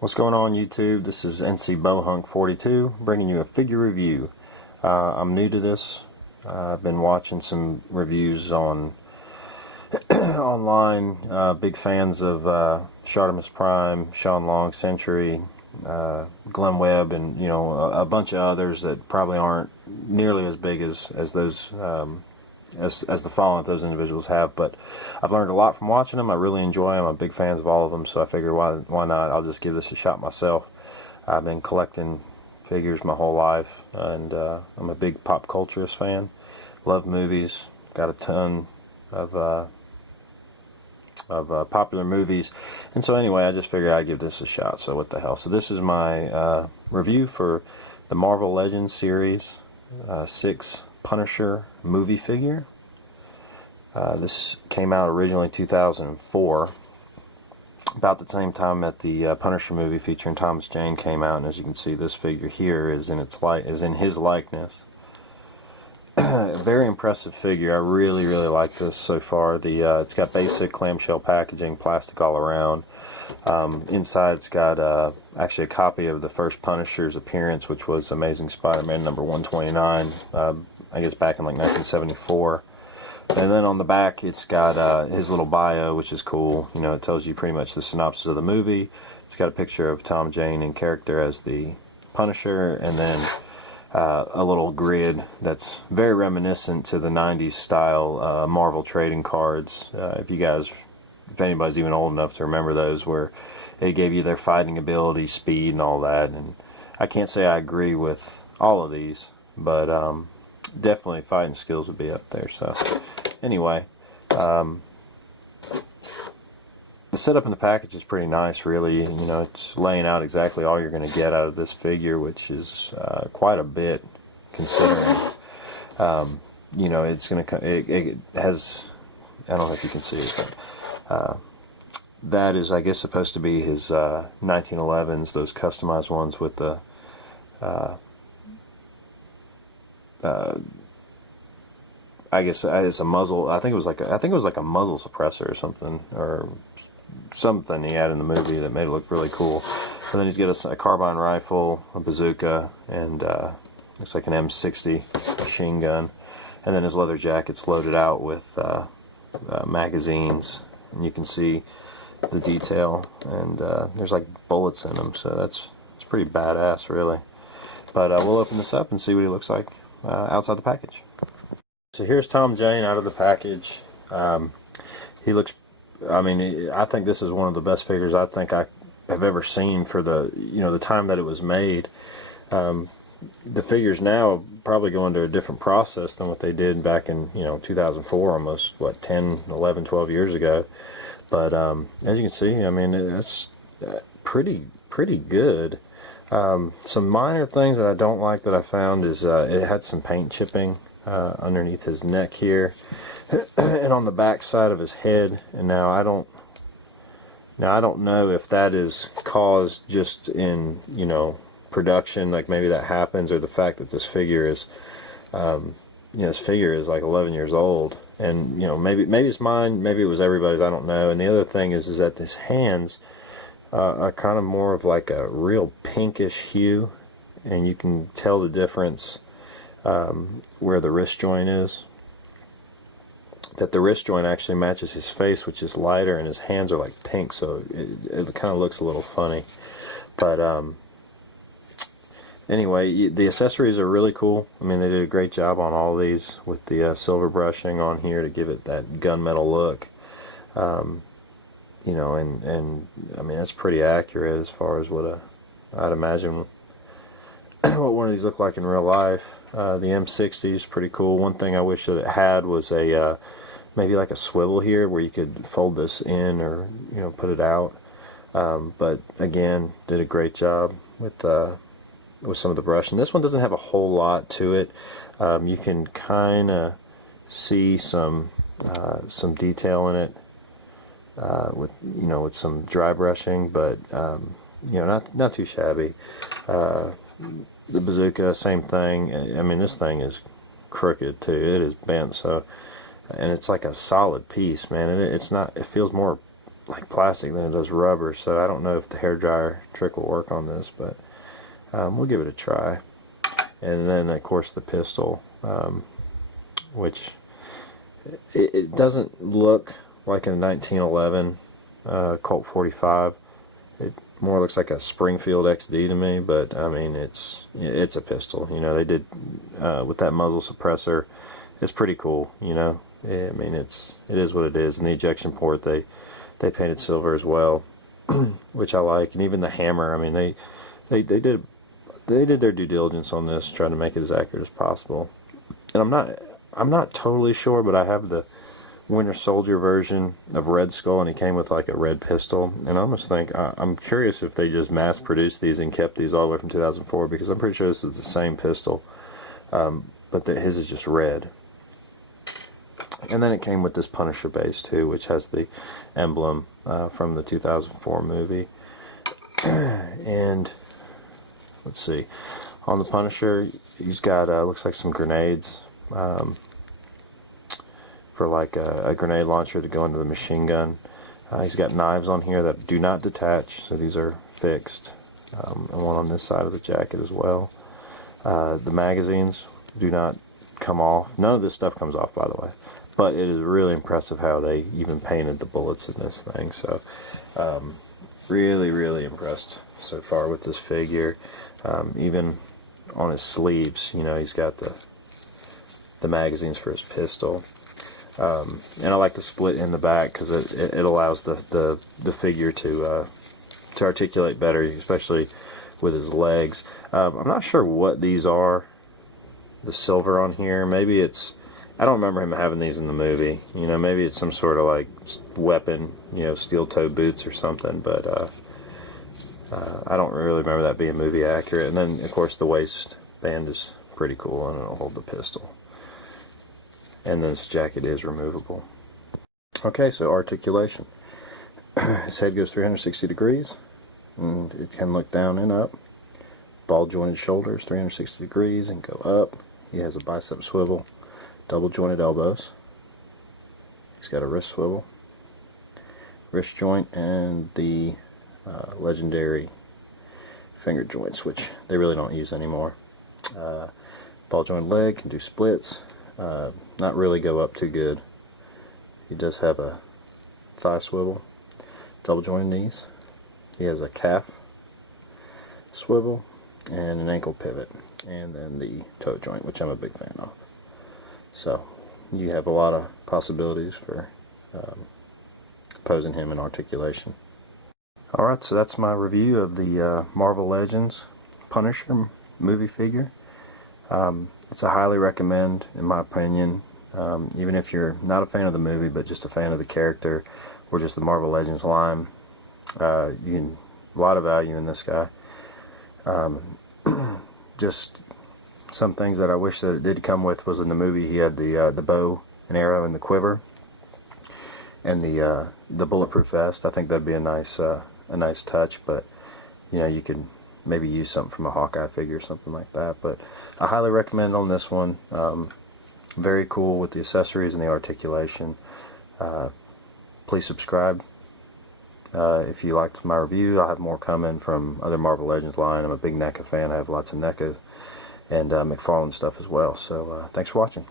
What's going on YouTube? This is NC Bohunk 42 bringing you a figure review. I'm new to this. I've been watching some reviews on online. Big fans of Shartimus Prime, Sean Long, Century, Glenn Webb, and a bunch of others that probably aren't nearly as big as those as the following that those individuals have, but I've learned a lot from watching them. I really enjoy them. I'm big fans of all of them, so I figured why not? I'll just give this a shot myself. I've been collecting figures my whole life, and I'm a big pop culturist fan. Love movies. Got a ton of popular movies, and so anyway, I just figured I'd give this a shot. So what the hell? So this is my review for the Marvel Legends series 6 Punisher movie figure. This came out originally 2004, about the same time that the Punisher movie featuring Thomas Jane came out, and as you can see, this figure here is in his likeness. A very impressive figure. I really like this so far. It's got basic clamshell packaging, plastic all around. Inside it's got actually a copy of the first Punisher's appearance, which was Amazing Spider-Man number 129, I guess back in like 1974. And then on the back it's got his little bio, which is cool. It tells you pretty much the synopsis of the movie. It's got a picture of Tom Jane in character as the Punisher, and then a little grid that's very reminiscent to the 90s style Marvel trading cards. If anybody's even old enough to remember those, where it gave you their fighting ability, speed, and all that. And I can't say I agree with all of these, but definitely fighting skills would be up there. So anyway, the setup in the package is pretty nice, really. It's laying out exactly all you're going to get out of this figure, which is quite a bit, considering it's going to, it has, I don't know if you can see it, but that is, I guess, supposed to be his 1911s, those customized ones with the I guess it's a muzzle. I think it was like a muzzle suppressor or something he had in the movie that made it look really cool. And then he's got a carbine rifle, a bazooka, and looks like an M60 machine gun. And then his leather jacket's loaded out with magazines, and you can see the detail, and there's like bullets in them, so it's pretty badass, really. But we'll open this up and see what he looks like outside the package. So here's Tom Jane out of the package. He looks, I think this is one of the best figures I think I have ever seen for the time that it was made. The figures now probably go into a different process than what they did back in 2004, almost 10, 11, 12 years ago. But as you can see, it's pretty good. Some minor things that I don't like that I found is it had some paint chipping underneath his neck here and on the back side of his head. And now I don't know if that is caused just in production, like maybe that happens, or the fact that this figure is this figure is like 11 years old, and maybe it's mine, maybe it was everybody's, I don't know. And the other thing is that his hands are kind of more of like a real pinkish hue, and you can tell the difference where the wrist joint is. That the wrist joint actually matches his face, which is lighter, and his hands are like pink, so it kind of looks a little funny. But anyway, the accessories are really cool. They did a great job on all these with the silver brushing on here to give it that gunmetal look. And that's pretty accurate as far as what I'd imagine what one of these look like in real life. The M60 is pretty cool. One thing I wish that it had was a maybe like a swivel here where you could fold this in or put it out. But again, did a great job with some of the brushing. This one doesn't have a whole lot to it. You can kind of see some detail in it with some dry brushing, but not too shabby. The bazooka, same thing. This thing is crooked too. It is bent, so, and it's like a solid piece, man. And it feels more like plastic than it does rubber, so I don't know if the hairdryer trick will work on this, but we'll give it a try. And then of course the pistol, which it doesn't look like a 1911 Colt 45. It more looks like a Springfield XD to me, but I mean it's a pistol. You know, they did with that muzzle suppressor. It's pretty cool. You know, I mean it is what it is. And the ejection port they painted silver as well, which I like. And even the hammer. I mean they did their due diligence on this, trying to make it as accurate as possible. And I'm not totally sure, but I have the Winter Soldier version of Red Skull, and he came with like a red pistol. And I almost think I'm curious if they just mass produced these and kept these all the way from 2004, because I'm pretty sure this is the same pistol, but his is just red. And then it came with this Punisher base too, which has the emblem from the 2004 movie. And let's see, on the Punisher, he's got looks like some grenades. For like a grenade launcher to go into the machine gun. He's got knives on here that do not detach, so these are fixed. And one on this side of the jacket as well. The magazines do not come off. None of this stuff comes off, by the way. But it is really impressive how they even painted the bullets in this thing. So really, really impressed so far with this figure. Even on his sleeves, you know, he's got the magazines for his pistol. And I like the split in the back because it allows the figure to articulate better, especially with his legs. I'm not sure what these are. The silver on here, maybe it's, I don't remember him having these in the movie. You know, maybe it's some sort of like weapon, you know, steel-toed boots or something. But I don't really remember that being movie accurate. And then of course the waistband is pretty cool, and it'll hold the pistol. And this jacket is removable. Okay, so articulation. His head goes 360 degrees, and it can look down and up. Ball jointed shoulders, 360 degrees, and go up. He has a bicep swivel, double jointed elbows. He's got a wrist swivel, wrist joint, and the legendary finger joints, which they really don't use anymore. Ball jointed leg, can do splits. Not really go up too good. He does have a thigh swivel, double jointed knees. He has a calf swivel and an ankle pivot, and then the toe joint, which I'm a big fan of. So you have a lot of possibilities for posing him in articulation. Alright, so that's my review of the Marvel Legends Punisher movie figure. It's a highly recommend, in my opinion, even if you're not a fan of the movie but just a fan of the character or just the Marvel Legends line. A lot of value in this guy. Just some things that I wish that it did come with was in the movie he had the bow and arrow and the quiver and the bulletproof vest. I think that'd be a nice touch, but you know, you could maybe use something from a Hawkeye figure or something like that. But I highly recommend on this one. Very cool with the accessories and the articulation. Please subscribe if you liked my review. I'll have more coming from other Marvel Legends line. I'm a big NECA fan. I have lots of NECA and McFarlane stuff as well. So thanks for watching.